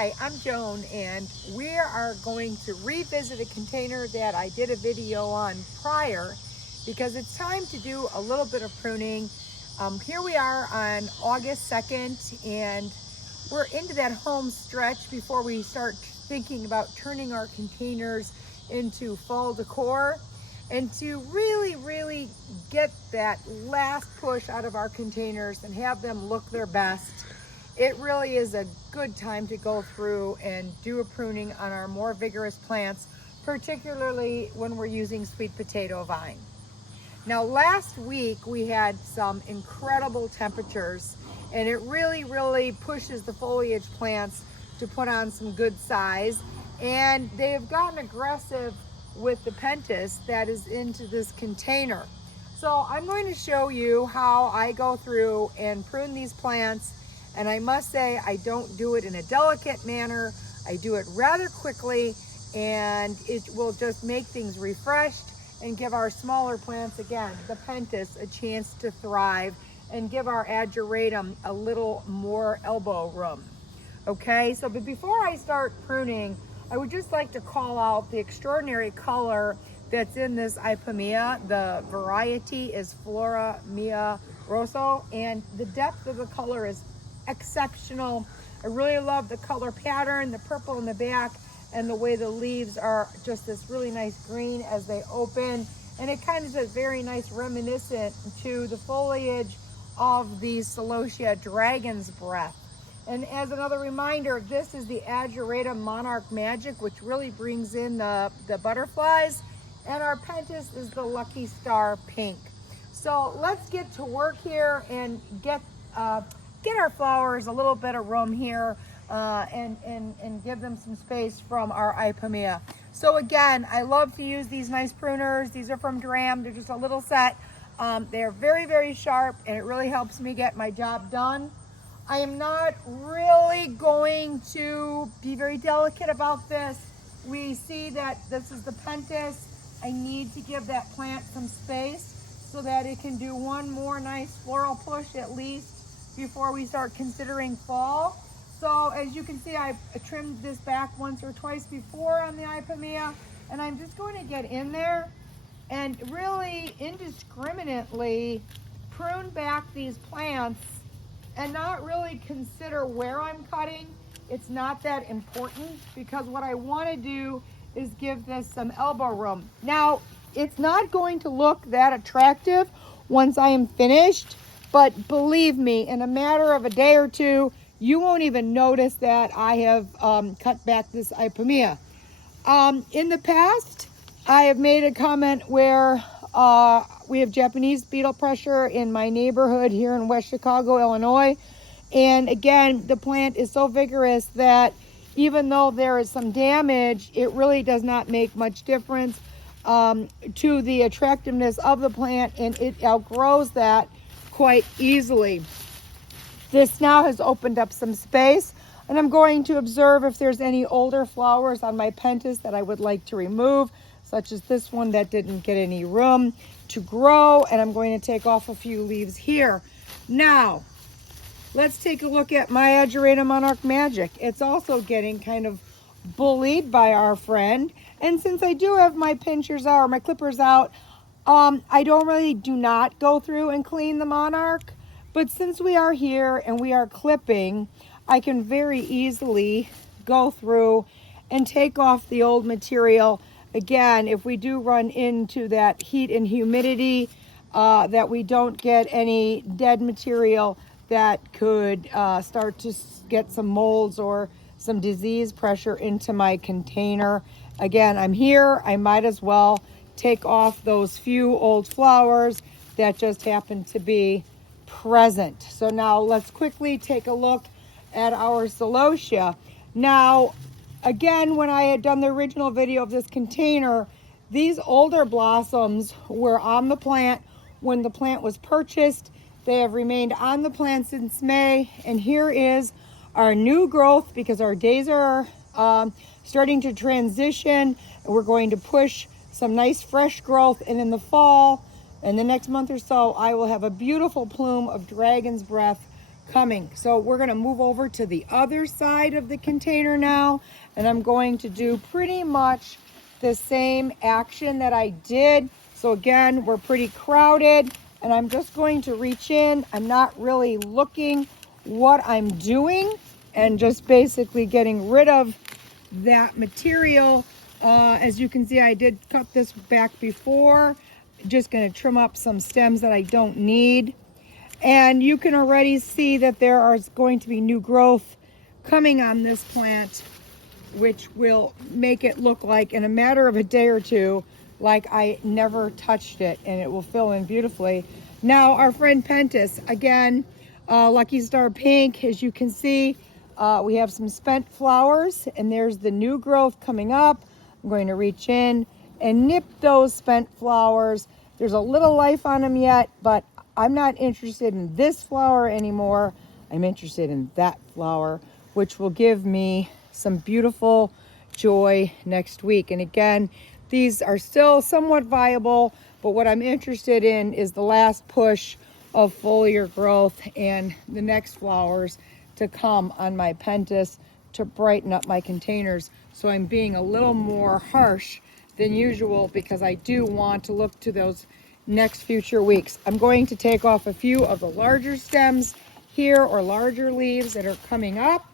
Hi, I'm Joan, and we are going to revisit a container that I did a video on prior because it's time to do a little bit of pruning. Here we are on August 2nd, and we're into that home stretch before we start thinking about turning our containers into fall decor. And to really get that last push out of our containers and have them look their best, it really is a good time to go through and do a pruning on our more vigorous plants, particularly when we're using sweet potato vine. Now, last week we had some incredible temperatures, and it really pushes the foliage plants to put on some good size, and they have gotten aggressive with the pentas that is into this container. So I'm going to show you how I go through and prune these plants, and I must say I don't do it in a delicate manner. I do it rather quickly, and it will just make things refreshed and give our smaller plants, again, the pentas, a chance to thrive and give our ageratum a little more elbow room. Okay, so but before I start pruning, I would just like to call out the extraordinary color that's in this Ipomoea. The variety is Flora Mia Rosso, and the depth of the color is exceptional. I really love the color pattern, the purple in the back, and the way the leaves are just this really nice green as they open. And it kind of is very nice reminiscent to the foliage of the Celosia Dragon's Breath. And as another reminder, this is the Ageratum Monarch Magic, which really brings in the butterflies. And our pentas is the Lucky Star Pink. So let's get to work here and get our flowers a little bit of room here and give them some space from our Ipomoea. So again, I love to use these nice pruners. These are from Dram. They're just a little set. They're very sharp, and it really helps me get my job done. I am not really going to be very delicate about this. We see that this is the pentas. I need to give that plant some space so that it can do one more nice floral push at least before we start considering fall. So as you can see, I've trimmed this back once or twice before on the Ipomoea, and I'm just going to get in there and really indiscriminately prune back these plants and not really consider where I'm cutting. It's not that important because what I want to do is give this some elbow room. Now, it's not going to look that attractive once I am finished, but believe me, in a matter of a day or two, you won't even notice that I have cut back this Ipomoea. In the past, I have made a comment where we have Japanese beetle pressure in my neighborhood here in West Chicago, Illinois. And again, the plant is so vigorous that even though there is some damage, it really does not make much difference to the attractiveness of the plant, and it outgrows that quite easily. This now has opened up some space, and I'm going to observe if there's any older flowers on my pentas that I would like to remove, such as this one that didn't get any room to grow, and I'm going to take off a few leaves here. Now, let's take a look at my Ageratum Monarch Magic. It's also getting kind of bullied by our friend, and since I do have my pinchers out, or my clippers out, I do not go through and clean the Monarch, but since we are here and we are clipping, I can very easily go through and take off the old material. Again, if we do run into that heat and humidity, that we don't get any dead material that could start to get some molds or some disease pressure into my container. Again, I'm here, I might as well take off those few old flowers that just happen to be present. So now let's quickly take a look at our Celosia. Now, again, when I had done the original video of this container, these older blossoms were on the plant when the plant was purchased. They have remained on the plant since May, and here is our new growth because our days are starting to transition. We're going to push some nice fresh growth, and in the fall, in the next month or so, I will have a beautiful plume of Dragon's Breath coming. So we're going to move over to the other side of the container now, and I'm going to do pretty much the same action that I did. So again, we're pretty crowded, and I'm just going to reach in. I'm not really looking what I'm doing, and just basically getting rid of that material. As you can see, I did cut this back before. Just going to trim up some stems that I don't need. And you can already see that there is going to be new growth coming on this plant, which will make it look like in a matter of a day or two like I never touched it, and it will fill in beautifully. Now our friend Pentis, again, Lucky Star Pink, as you can see, we have some spent flowers, and there's the new growth coming up. I'm going to reach in and nip those spent flowers. There's a little life on them yet, but I'm not interested in this flower anymore. I'm interested in that flower, which will give me some beautiful joy next week. And again, these are still somewhat viable, but what I'm interested in is the last push of foliar growth and the next flowers to come on my Pentis to brighten up my containers. So I'm being a little more harsh than usual because I do want to look to those next future weeks. I'm going to take off a few of the larger stems here, or larger leaves that are coming up.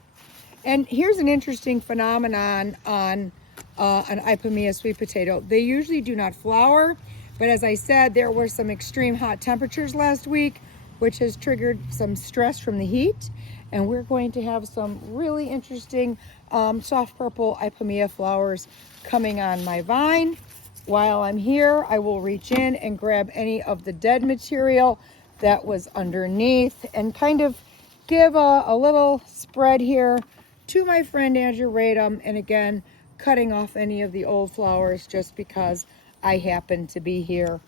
And here's an interesting phenomenon on an Ipomoea sweet potato. They usually do not flower, but as I said, there were some extreme hot temperatures last week, which has triggered some stress from the heat. And we're going to have some really interesting soft purple Ipomoea flowers coming on my vine. While I'm here, I will reach in and grab any of the dead material that was underneath and kind of give a little spread here to my friend Angeratum, and again, cutting off any of the old flowers just because I happen to be here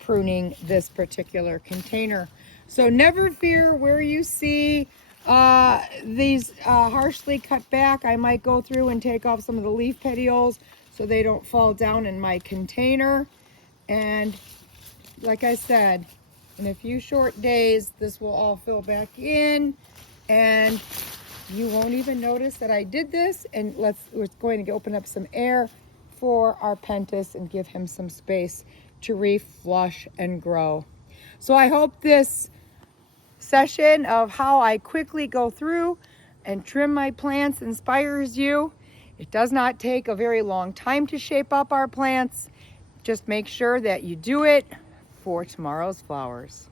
pruning this particular container. So never fear where you see these harshly cut back. I might go through and take off some of the leaf petioles so they don't fall down in my container. And like I said, in a few short days, this will all fill back in, and you won't even notice that I did this. And we're going to open up some air for our Pentis and give him some space to reflush and grow. So I hope this session of how I quickly go through and trim my plants inspires you. It does not take a very long time to shape up our plants. Just make sure that you do it for tomorrow's flowers.